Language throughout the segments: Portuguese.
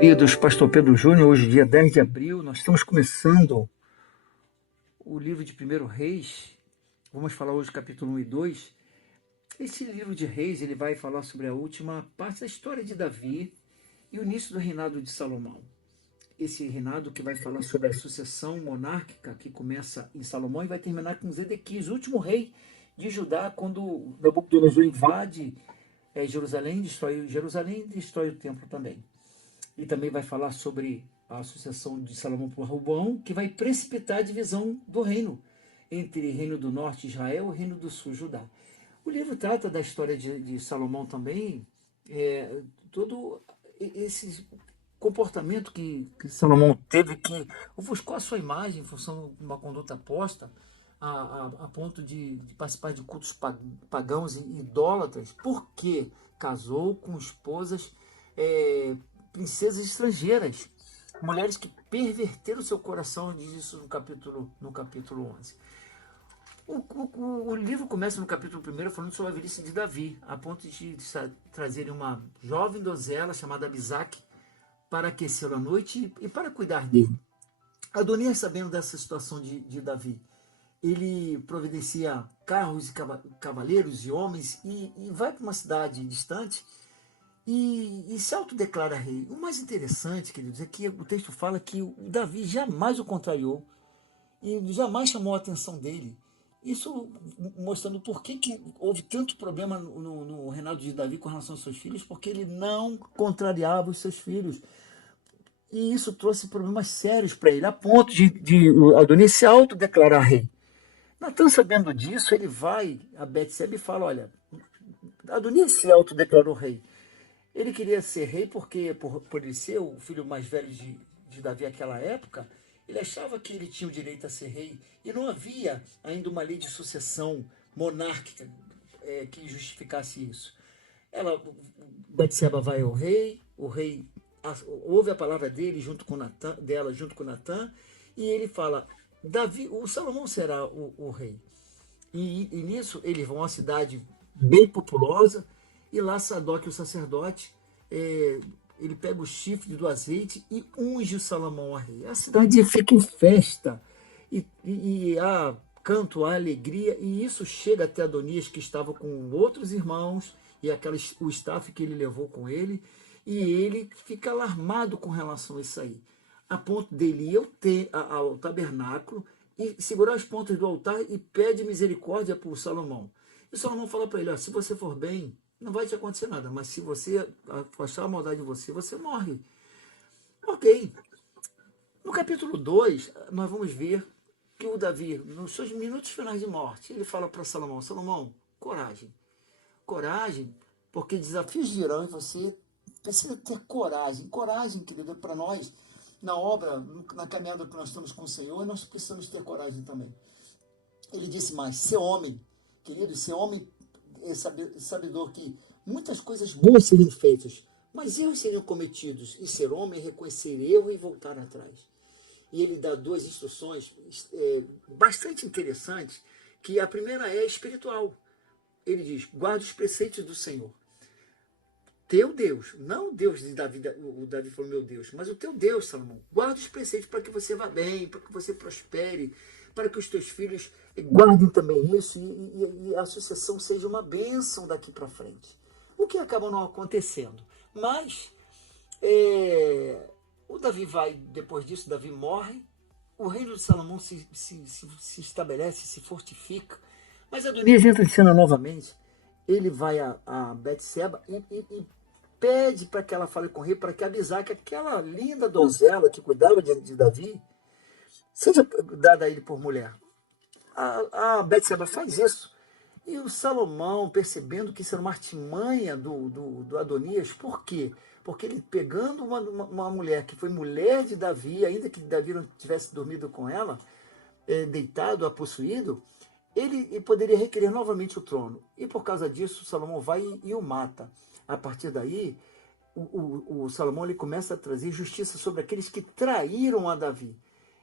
Queridos, Pastor Pedro Júnior, hoje dia 10 de abril, nós estamos começando o livro de 1 Reis. Vamos falar hoje capítulo 1 e 2. Esse livro de Reis, ele vai falar sobre a última parte da história de Davi e o início do reinado de Salomão. Esse reinado que vai falar sobre a sucessão monárquica que começa em Salomão e vai terminar com Zedequias, o último rei de Judá, quando Nabucodonosor invade Jerusalém e destrói o templo também. E também vai falar sobre a sucessão de Salomão por Roboão, que vai precipitar a divisão do reino, entre o reino do norte, Israel, e o reino do sul, Judá. O livro trata da história de Salomão também, todo esse comportamento que Salomão teve, que ofuscou a sua imagem em função de uma conduta posta, a ponto de participar de cultos pagãos e idólatras, porque casou com esposas princesas estrangeiras, mulheres que perverteram seu coração, diz isso no capítulo 11. O livro começa no capítulo 1 falando sobre a velhice de Davi, a ponto de trazerem uma jovem donzela chamada Abisaque para aquecê-lo à noite e para cuidar dele. Adonias, sabendo dessa situação de Davi, ele providencia carros e cavaleiros e homens e vai para uma cidade distante e se autodeclara rei. O mais interessante, queridos, é que o texto fala que o Davi jamais o contrariou e jamais chamou a atenção dele. Isso mostrando por que houve tanto problema no reinado de Davi com relação aos seus filhos, porque ele não contrariava os seus filhos. E isso trouxe problemas sérios para ele, a ponto de Adonias se autodeclarar rei. Natan, sabendo disso, ele vai a Betseba e fala: olha, Adonias se autodeclarou rei. Ele queria ser rei porque, por ele ser o filho mais velho de Davi naquela época, ele achava que ele tinha o direito a ser rei. E não havia ainda uma lei de sucessão monárquica que justificasse isso. Betseba vai ao rei, o rei ouve a palavra dele junto com Natan, e ele fala: Davi, o Salomão será o rei. E nisso eles vão a uma cidade bem populosa, e lá Sadoque, o sacerdote, ele pega o chifre do azeite e unge o Salomão a rei. A cidade fica em festa, e há canto, há alegria, e isso chega até Adonias, que estava com outros irmãos, e o staff que ele levou com ele, e ele fica alarmado com relação a isso aí, a ponto dele ir ao tabernáculo e segurar as pontas do altar e pede misericórdia por Salomão. E Salomão fala para ele: ó, se você for bem, não vai te acontecer nada, mas se você afastar a maldade de você, você morre. Ok. No capítulo 2, nós vamos ver que o Davi, nos seus minutos finais de morte, ele fala para Salomão: Salomão, coragem. Coragem, porque desafios virão e você precisa ter coragem. Coragem, querido, é para nós, na obra, na caminhada que nós estamos com o Senhor, nós precisamos ter coragem também. Ele disse mais: ser homem, querido, ser homem é sabedor que muitas coisas boas seriam feitas, mas erros seriam cometidos, e ser homem é reconhecer erro e voltar atrás. E ele dá duas instruções bastante interessantes, que a primeira é espiritual. Ele diz: guarda os preceitos do Senhor. Teu Deus, não o Deus de Davi, o Davi falou meu Deus, mas o teu Deus, Salomão. Guarda os preceitos para que você vá bem, para que você prospere, para que os teus filhos guardem também isso e a sucessão seja uma bênção daqui para frente. O que acaba não acontecendo. Mas o Davi vai, depois disso, Davi morre, o reino de Salomão se estabelece, se fortifica, mas Adonias entra em cena novamente. Ele vai a Betseba e pede para que ela fale com o rei, para que Abisaque, aquela linda donzela que cuidava de Davi, seja dada a ele por mulher. A Betseba faz isso. E o Salomão, percebendo que isso era uma artimanha do Adonias, por quê? Porque ele, pegando uma mulher que foi mulher de Davi, ainda que Davi não tivesse dormido com ela, deitado, a possuído, ele poderia requerer novamente o trono. E por causa disso, Salomão vai e o mata. A partir daí, o Salomão ele começa a trazer justiça sobre aqueles que traíram a Davi.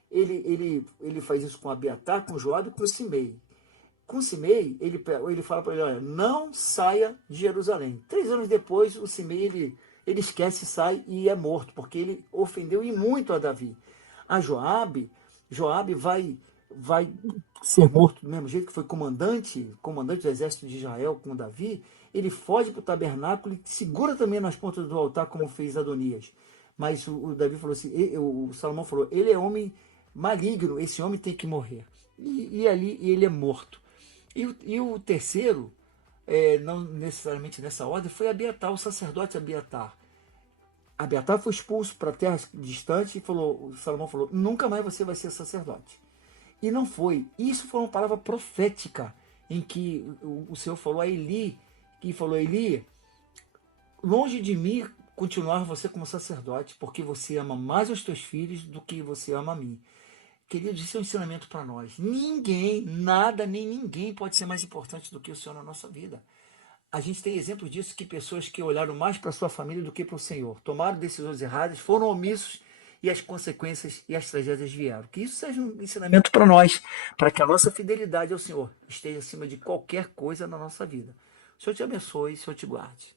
Ele faz isso com Abiatar, com Joabe e com Simei. Com Simei, ele fala para ele: olha, não saia de Jerusalém. 3 anos depois, o Simei ele ele esquece, sai e é morto, porque ele ofendeu e muito a Davi. A Joabe vai ser morto do mesmo jeito que foi comandante do exército de Israel com Davi. Ele foge para o tabernáculo e segura também nas pontas do altar, como fez Adonias. Mas o Davi falou assim, o Salomão falou, ele é homem maligno, esse homem tem que morrer. E ali ele é morto. E o terceiro, não necessariamente nessa ordem, foi Abiatar, o sacerdote Abiatar. Abiatar foi expulso para terra distante e o Salomão falou, nunca mais você vai ser sacerdote. E não foi. Isso foi uma palavra profética, em que o Senhor falou a Eli, que falou, Eli, longe de mim continuar você como sacerdote, porque você ama mais os teus filhos do que você ama a mim. Queridos, isso é um ensinamento para nós. Ninguém, nada, nem ninguém pode ser mais importante do que o Senhor na nossa vida. A gente tem exemplo disso, que pessoas que olharam mais para sua família do que para o Senhor, tomaram decisões erradas, foram omissos e as consequências e as tragédias vieram. Que isso seja um ensinamento para nós, para que a nossa fidelidade ao Senhor esteja acima de qualquer coisa na nossa vida. O Senhor te abençoe, o Senhor te guarde.